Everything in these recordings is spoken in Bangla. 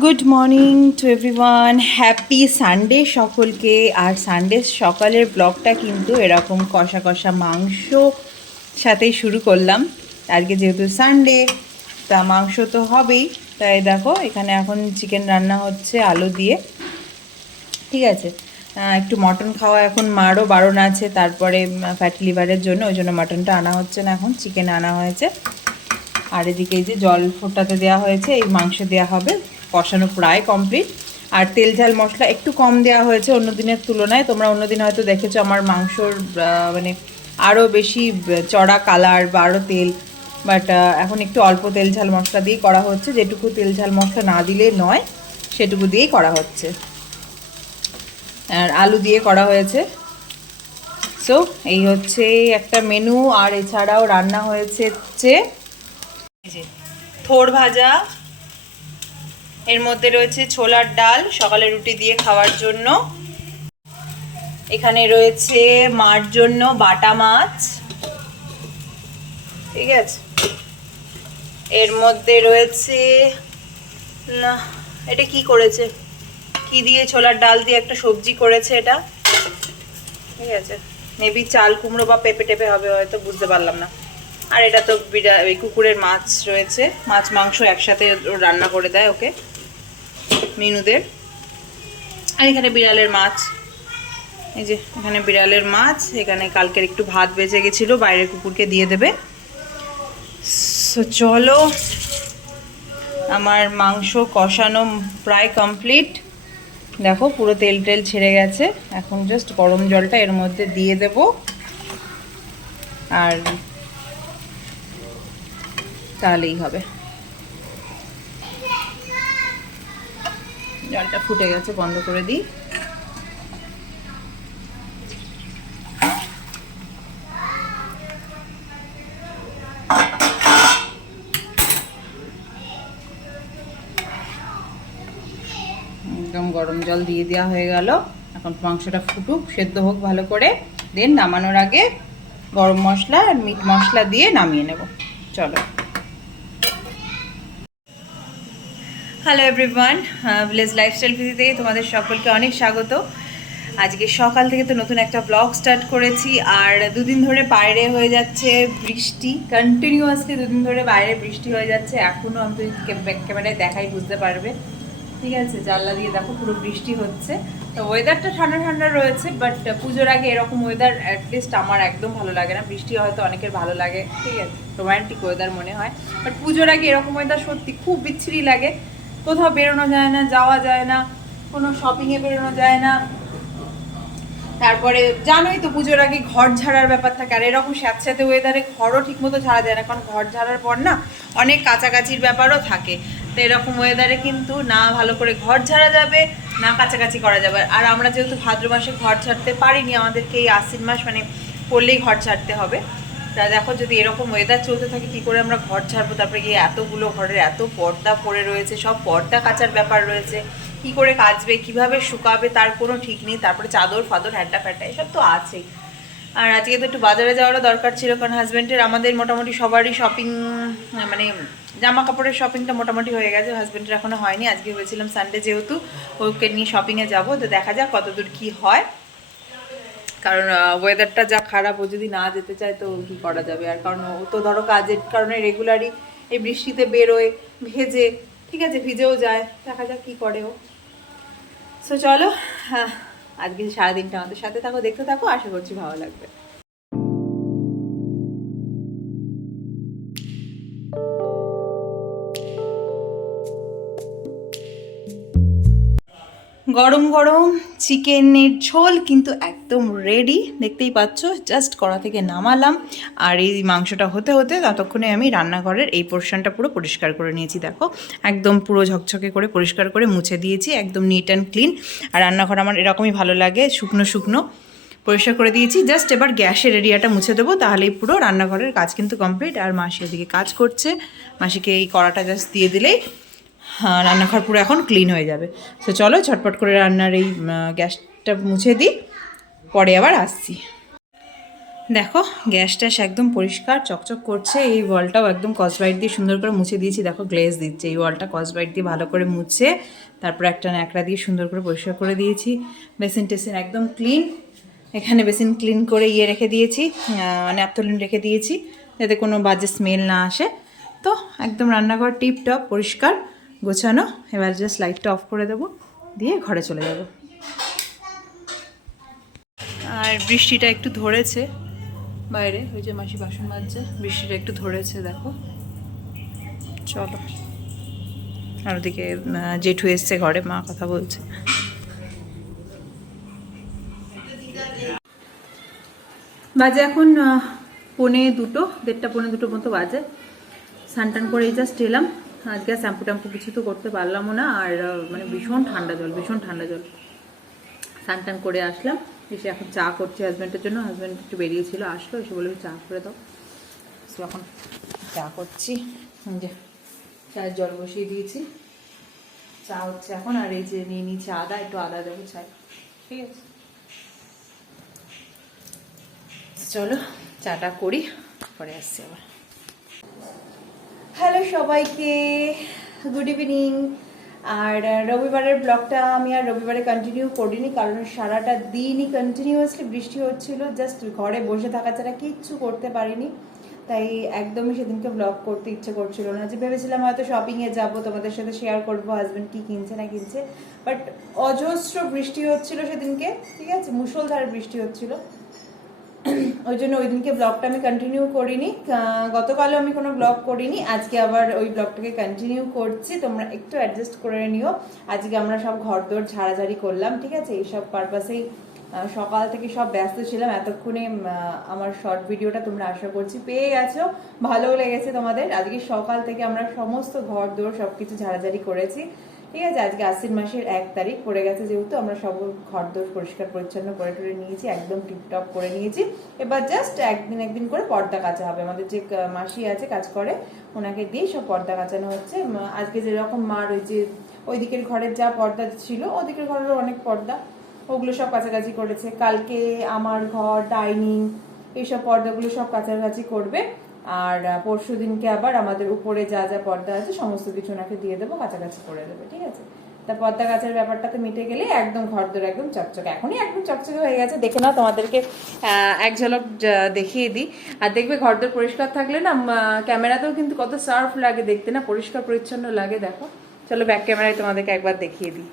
Good morning to everyone, happy Sunday সকলকে। আর সানডে সকালের ব্লগটা কিন্তু এরকম কষা কষা মাংস সাথেই শুরু করলাম। আজকে যেহেতু সানডে, তা মাংস তো হবেই। তাই দেখো এখানে এখন চিকেন রান্না হচ্ছে আলু দিয়ে, ঠিক আছে। একটু মটন খাওয়া এখন মারও বারণ আছে, তারপরে ফ্যাটি লিভারের জন্য, ওই জন্য মটনটা আনা হচ্ছে না, এখন চিকেন আনা হয়েছে। আর এদিকে এই যে জল ফোটাতে দেওয়া হয়েছে, এই মাংস দেওয়া হবে। কষানো প্রায় কমপ্লিট। আর তেল ঝাল মশলা একটু কম দেওয়া হয়েছে অন্য দিনের তুলনায়। তোমরা অন্য দিন হয়তো দেখেছো আমার মাংসর মানে আরও বেশি চড়া কালার বা আরও তেল, বাট এখন একটু অল্প তেল ঝাল মশলা দিয়েই করা হচ্ছে। যেটুকু তেল ঝাল মশলা না দিলে নয়, সেটুকু দিয়েই করা হচ্ছে। আর আলু দিয়ে করা হয়েছে। সো এই হচ্ছে একটা মেনু। আর এছাড়াও রান্না হয়েছে থোড় ভাজা, এর মধ্যে রয়েছে ছোলার ডাল সকালে রুটি দিয়ে খাওয়ার জন্য। এখানে রয়েছে মার জন্য বাটা মাছ, ঠিক আছে। এর মধ্যে রয়েছে, না এটা কি করেছে, কি দিয়ে, ছোলার ডাল দিয়ে একটা সবজি করেছে এটা, ঠিক আছে। মেবি চাল কুমড়ো বা পেঁপে টেপে হবে হয়তো, বুঝতে পারলাম না। আর এটা তো ওই কুকুরের মাছ রয়েছে, মাছ মাংস একসাথে রান্না করে দেয় ওকে মিনুদের। আর এখানে বিড়ালের মাছ, এই যে এখানে বিড়ালের মাছ। এখানে কালকের একটু ভাত বেঁচে গেছিলো, বাইরের কুকুরকে দিয়ে দেবে। সো চলো, আমার মাংস কষানো প্রায় কমপ্লিট। দেখো পুরো তেল টেল ছেড়ে গেছে। এখন জাস্ট গরম জলটা এর মধ্যে দিয়ে দেব, আর তাহলেই হবে। জলটা ফুটে গেছে, বন্ধ করে দিই। একদম গরম জল দিয়ে দেওয়া হয়ে গেল। এখন মাংসটা ফুটুক, সেদ্ধ হোক ভালো করে, দেন নামানোর আগে গরম মশলা আর মিট মশলা দিয়ে নামিয়ে নেব। চলো। হ্যালো এভরিওয়ান, ভিলেজ লাইফস্টাইল ভিডিওতে তোমাদের সকলকে অনেক স্বাগত। আজকে সকাল থেকে তো নতুন একটা ব্লগ স্টার্ট করেছি। আর দুদিন ধরে বাইরে হয়ে যাচ্ছে বৃষ্টি, কন্টিনিউয়াসলি দুদিন ধরে বাইরে বৃষ্টি হয়ে যাচ্ছে। এখনও আমি ক্যামেরায় দেখাই, বুঝতে পারবে, ঠিক আছে। জানলা দিয়ে দেখো পুরো বৃষ্টি হচ্ছে। তো ওয়েদারটা ঠান্ডা ঠান্ডা রয়েছে, বাট পুজোর আগে এরকম ওয়েদার অ্যাটলিস্ট আমার একদম ভালো লাগে না। বৃষ্টি হয়তো অনেকের ভালো লাগে, ঠিক আছে, রোম্যান্টিক ওয়েদার মনে হয়, বাট পুজোর আগে এরকম ওয়েদার সত্যি খুব বিচ্ছিরি লাগে। কোথাও বেরোনো যায় না, যাওয়া যায় না, কোনো শপিংয়ে বেরোনো যায় না। তারপরে জানোই তো পুজোর আগে ঘর ঝাড়ার ব্যাপার থাকে। আর এরকম স্যাঁতস্যাঁতে ওয়েদারে ঘরও ঠিকমতো ঝাড়া যায় না, কারণ ঘর ঝাড়ার পর না অনেক কাছাকাছির ব্যাপারও থাকে। তো এরকম ওয়েদারে কিন্তু না ভালো করে ঘর ঝাড়া যাবে, না কাছাকাছি করা যাবে। আর আমরা যেহেতু ভাদ্র মাসে ঘর ছাড়তে পারিনি, আমাদেরকে এই আশ্বিন মাস মানে পড়লেই ঘর ছাড়তে হবে। তা দেখো যদি এরকম ওয়েদার চলতে থাকে, কী করে আমরা ঘর ছাড়বো? তারপরে গিয়ে এতগুলো ঘরের এত পর্দা পড়ে রয়েছে, সব পর্দা কাচার ব্যাপার রয়েছে, কি করে কাচবে, কিভাবে শুকাবে তার কোনো ঠিক নেই। তারপরে চাদর ফাদর হ্যান্ডা ফ্যান্ডা এসব তো আছেই। আর আজকে তো একটু বাজারে যাওয়ারও দরকার ছিল, কারণ হাজব্যান্ডের, আমাদের মোটামুটি সবারই শপিং, মানে জামা কাপড়ের শপিংটা মোটামুটি হয়ে গেছে, হাজব্যান্ডের এখনও হয়নি। আজকে ভেবেছিলাম সানডে যেহেতু ওকে নিয়ে শপিংয়ে যাবো, তো দেখা যাক কতদূর কী হয়। কারণ ওয়েদারটা যা খারাপ, ও যদি না যেতে চায় তো কী করা যাবে। আর কারণ ও তো ধরো কাজের কারণে রেগুলারই এই বৃষ্টিতে বেরোয়, ভেজে, ঠিক আছে, ভিজেও যায়, দেখা যাক কী করে ও। সো চলো, হ্যাঁ, আজকে সারাদিনটা আমাদের সাথে থাকো, দেখতে থাকো, আশা করছি ভালো লাগবে। গরম গরম চিকেনের ঝোল কিন্তু একদম রেডি, দেখতেই পাচ্ছ, জাস্ট কড়া থেকে নামালাম। আর এই মাংসটা হতে হতে ততক্ষণে আমি রান্নাঘরের এই পোর্শনটা পুরো পরিষ্কার করে নিয়েছি। দেখো একদম পুরো ঝকঝকে করে পরিষ্কার করে মুছে দিয়েছি, একদম নিট অ্যান্ড ক্লিন। আর রান্নাঘর আমার এরকমই ভালো লাগে, শুকনো শুকনো পরিষ্কার করে দিয়েছি। জাস্ট এবার গ্যাসের এরিয়াটা মুছে দেবো, তাহলেই পুরো রান্নাঘরের কাজ কিন্তু কমপ্লিট। আর মাসি এদিকে কাজ করছে, মাসিকে এই কড়াটা জাস্ট দিয়ে দিলেই রান্নাঘর পুরো এখন ক্লিন হয়ে যাবে। তো চলো ঝটপট করে রান্নার এই গ্যাসটা মুছে দিই, পরে আবার আসছি। দেখো গ্যাস ট্যাস একদম পরিষ্কার চকচক করছে। এই ওয়ালটাও একদম কসবাইট দিয়ে সুন্দর করে মুছে দিয়েছি। দেখো গ্লেজ দিচ্ছে। এই ওয়ালটা কসবাইট দিয়ে ভালো করে মুছে তারপর একটা ন্যাকড়া দিয়ে সুন্দর করে পরিষ্কার করে দিয়েছি। বেসিন টেসিন একদম ক্লিন। এখানে বেসিন ক্লিন করে রেখে দিয়েছি, ন্যাপথলিন রেখে দিয়েছি যাতে কোনো বাজে স্মেল না আসে। তো একদম রান্নাঘর টিপ টপ পরিষ্কার গোছানো। এবার জাস্ট লাইটটা অফ করে দেবো, দিয়ে ঘরে চলে যাব। আর বৃষ্টিটা একটু ধরেছে বাইরে, ওই যে মাসি বাসন মাজছে, বৃষ্টিটা একটু ধরেছে দেখো। চলো, আর ওদিকে জেঠু এসছে ঘরে, মা কথা বলছে। বাজে এখন 1:45, 1:30 মতো বাজে। স্নান করে এই জাস্ট এলাম। আজকে শ্যাম্পু ট্যাম্পু কিছু তো করতে পারলামও না। আর মানে ভীষণ ঠান্ডা জল, ভীষণ ঠান্ডা জল। স্নান করে আসলাম, এসে এখন চা করছি হাজব্যান্ডের জন্য। হাজব্যান্ড একটু বেরিয়েছিল, আসলো, এসে বলে চা করে দাও। তো এখন চা করছি। যে চায়ের জল বসিয়ে দিয়েছি, চা হচ্ছে এখন। আর এই যে নিয়ে নিয়েছি আদা, একটু আদা দেবো চাই, ঠিক আছে। চলো চাটা করি, পরে আসছি আবার। হ্যালো সবাইকে, গুড ইভিনিং। আর রবিবারের ব্লগটা আমি আর রবিবারে কন্টিনিউ করিনি, কারণ সারাটা দিনই কন্টিনিউয়াসলি বৃষ্টি হচ্ছিল। জাস্ট ঘরে বসে থাকা ছাড়া কিচ্ছু করতে পারিনি, তাই একদমই সেদিনকে ব্লগ করতে ইচ্ছে করছিল না। যে ভেবেছিলাম হয়তো শপিংয়ে যাব, তোমাদের সাথে শেয়ার করবো হাজব্যান্ড কি কিনছে না কিনছে, বাট অজস্র বৃষ্টি হচ্ছিল সেদিনকে, ঠিক আছে, মুষলধারে বৃষ্টি হচ্ছিল। ওই জন্য ওই দিনকে ব্লগটা আমি কন্টিনিউ করিনি। গতকালও আমি কোনো ব্লগ করিনি, আজকে আবার ওই ব্লগটাকে কন্টিনিউ করছি। তোমরা একটু অ্যাডজাস্ট করে নিও। আজকে আমরা সব ঘরদোর ঝাড়াঝাড়ি করলাম, ঠিক আছে। এইসব পারপাসেই সকাল থেকে সব ব্যস্ত ছিলাম। এতক্ষণে আমার শর্ট ভিডিওটা তোমরা আশা করছি পেয়ে গেছো, ভালোও লেগেছে তোমাদের। আজকে সকাল থেকে আমরা সমস্ত ঘরদোর সবকিছু ঝাড়াঝাড়ি করেছি, ঠিক আছে। আজকে আশ্বিন মাসের 1 তারিখ পড়ে গেছে, যেহেতু আমরা সব ঘরদোর পরিষ্কার পরিচ্ছন্ন করে টরে নিয়েছি, একদম টিপটপ করে নিয়েছি। এবার জাস্ট একদিন করে পর্দা কাচা হবে। আমাদের যে মাসি আছে কাজ করে, ওনাকে দিয়ে সব পর্দা কাচানো হচ্ছে। আজকে যেরকম মার ওই যে ওই দিকের ঘরের যা পর্দা ছিল, ওদিকের ঘরেরও অনেক পর্দা, ওগুলো সব কাছাকাছি করেছে। কালকে আমার ঘর, ডাইনিং, এইসব পর্দাগুলো সব কাছাকাছি করবে। আর পরশু দিনকে আবার আমাদের উপরে যা যা পর্দা আছে সমস্ত কিছু ওনাকে দিয়ে দেবো, কাছাকাছি করে দেবে, ঠিক আছে। তা পর্দা কাচার ব্যাপারটাতে মিটে গেলে একদম ঘরদোর একদম চকচকে, এখনই একদম চকচকে হয়ে গেছে। দেখে নাও, তোমাদেরকে এক ঝলক দেখিয়ে দিই। আর দেখবে ঘরদোর পরিষ্কার থাকলে না, ক্যামেরাতেও কিন্তু কত সার্ফ লাগে দেখতে, না পরিষ্কার পরিচ্ছন্ন লাগে। দেখো, চলো ব্যাক ক্যামেরায় তোমাদেরকে একবার দেখিয়ে দিই।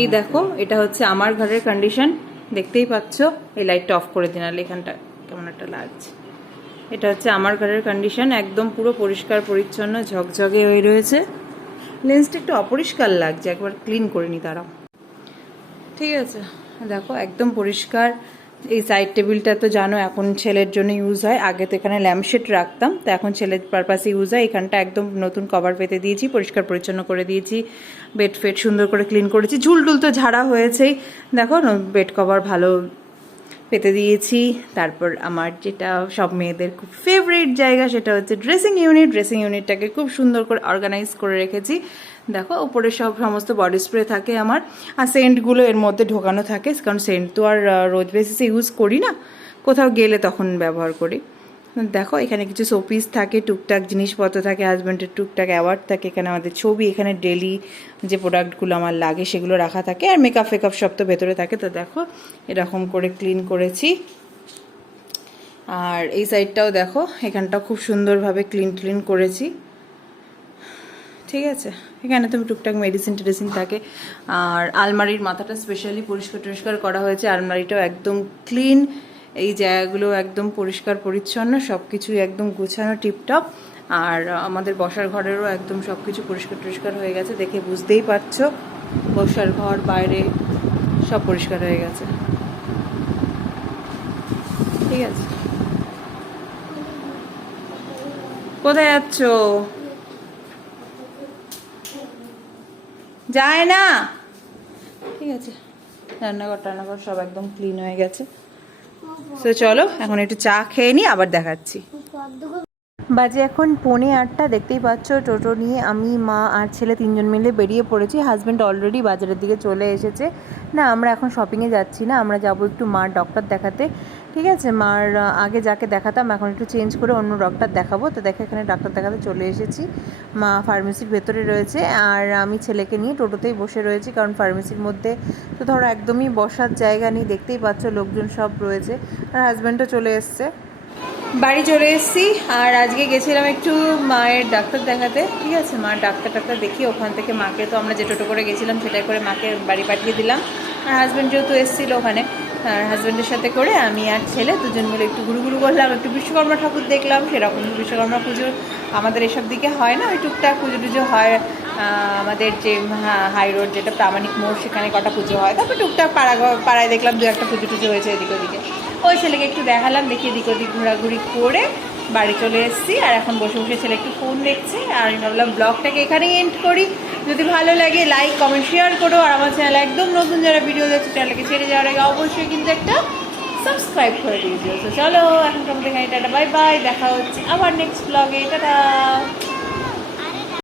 এই দেখো, এটা হচ্ছে আমার ঘরের কন্ডিশন, দেখতেই পাচ্ছ। এই লাইটটা অফ করে দিন, আর এখানটা কেমন একটা লাগছে। এটা হচ্ছে আমার ঘরের কন্ডিশন, একদম পুরো পরিষ্কার পরিচ্ছন্ন ঝকঝকে হয়ে রয়েছে। লেন্সটা একটু অপরিষ্কার লাগছে, একবার ক্লিন করে নি তারাও, ঠিক আছে। দেখো একদম পরিষ্কার। এই সাইড টেবিলটা তো জানো এখন ছেলের জন্য ইউজ হয়, আগে তো এখানে ল্যাম্পশেড রাখতাম, তো এখন ছেলের পারপাসে ইউজ হয়। এখানটা একদম নতুন কভার পেতে দিয়েছি, পরিষ্কার পরিচ্ছন্ন করে দিয়েছি। বেড ফেড সুন্দর করে ক্লিন করেছি, ঝুলটুল তো ঝাড়া হয়েছেই। দেখো বেড কভার ভালো পেতে দিয়েছি। তারপর আমার যেটা সব মেয়েদের খুব ফেভারিট জায়গা, সেটা হচ্ছে ড্রেসিং ইউনিট। ড্রেসিং ইউনিটটাকে খুব সুন্দর করে অর্গানাইজ করে রেখেছি। দেখো উপরে সব সমস্ত বডি স্প্রে থাকে আমার, আর সেন্টগুলো এর মধ্যে ঢোকানো থাকে, কারণ সেন্ট তো আর রোজ বেসিসে ইউজ করি না, কোথাও গেলে তখন ব্যবহার করি। দেখো এখানে কিছু শোপিস থাকে, টুকটাক জিনিসপত্র থাকে, হাজব্যান্ডের টুকটাক অ্যাওয়ার্ড থাকে, এখানে আমাদের ছবি, এখানে ডেলি যে প্রোডাক্টগুলো আমার লাগে সেগুলো রাখা থাকে, আর মেকআপ ফেকআপ সব তো ভেতরে থাকে। তো দেখো এরকম করে ক্লিন করেছি। আর এই সাইডটাও দেখো, এখানটাও খুব সুন্দরভাবে ক্লিন করেছি, ঠিক আছে। এখানে তো টুকটাক মেডিসিন টেডিসিন থাকে। আর আলমারির মাথাটা স্পেশালি পরিষ্কার টরিষ্কার করা হয়েছে, আলমারিটাও একদম ক্লিন। এই জায়গাগুলো একদম পরিষ্কার পরিচ্ছন্ন, সব কিছুই একদম গোছানো টিপটপ। আর আমাদের বসার ঘরেরও একদম সব কিছু পরিষ্কার টরিষ্কার হয়ে গেছে, দেখে বুঝতেই পারছো। বসার ঘর, বাইরে সব পরিষ্কার হয়ে গেছে, ঠিক আছে। কোথায় যাচ্ছ? যায় না, ঠিক আছে। রান্নাঘর সব একদম ক্লিন হয়ে গেছে। তো চলো এখন একটু চা খেয়ে নিই, আবার দেখাচ্ছি। বাজে এখন 7:45, দেখতেই পাচ্ছ। টোটো নিয়ে আমি, মা আর ছেলে 3জন মিলে বেরিয়ে পড়েছি। হাজব্যান্ড অলরেডি বাজারের দিকে চলে এসেছে। না, আমরা এখন শপিংয়ে যাচ্ছি না, আমরা যাবো একটু মার ডক্টর দেখাতে। ঠিক আছে। মার আগে যাকে দেখাতাম এখন একটু চেঞ্জ করে অন্য ডক্টর দেখাবো। তো দেখে এখানে ডাক্তার দেখাতে চলে এসেছি। মা ফার্মেসির ভেতরে রয়েছে আর আমি ছেলেকে নিয়ে টোটোতেই বসে রয়েছি, কারণ ফার্মেসির মধ্যে তো ধরো একদমই বসার জায়গা নেই, দেখতেই পাচ্ছ লোকজন সব রয়েছে। আর হাজব্যান্ডও চলে এসছে। বাড়ি চলে এসেছি আর আজকে গেছিলাম একটু মায়ের ডাক্তার দেখাতে। ঠিক আছে, মার ডাক্তার দেখিয়ে ওখান থেকে মাকে, তো আমরা যে টোটো করে গেছিলাম সেটাই করে মাকে বাড়ি পাঠিয়ে দিলাম। আর হাজব্যান্ড যেহেতু এসেছিলো ওখানে, আর হাজব্যান্ডের সাথে করে আমি আর ছেলে দুজন মিলে একটু ঘুরু করলাম, একটু বিশ্বকর্মা ঠাকুর দেখলাম। সেরকম বিশ্বকর্মা পুজো আমাদের এসব দিকে হয় না, ওই টুকটাক পুজো টুজো হয়। আমাদের যে হাই রোড যেটা প্রামাণিক মোড়, সেখানে কটা পুজো হয়। তারপর টুকটাক পাড়ায় দেখলাম দু একটা পুজো টুজো হয়েছে এদিক ওদিকে। ওই ছেলেকে একটু দেখালাম, দেখিয়ে এদিক ওদিক ঘোরাঘুরি করে বাড়ি চলে এসেছি। আর এখন বসে বসে ছেলে একটু ফোন দেখছে। আর আমি ভাবলাম ব্লগটাকে এখানেই এন্ড করি। যদি ভালো লাগে লাইক কমেন্ট শেয়ার করো। আর আমার চ্যানেল একদম নতুন যারা ভিডিও দেখছে, চ্যানেলকে ছেড়ে যাওয়ার আগে অবশ্যই কিন্তু একটা সাবস্ক্রাইব করে দিয়েছো। তো চলো এখন তোমাদের এখানে টাটা, বাই বাই, দেখা হচ্ছে আবার নেক্সট ব্লগে, টাটা।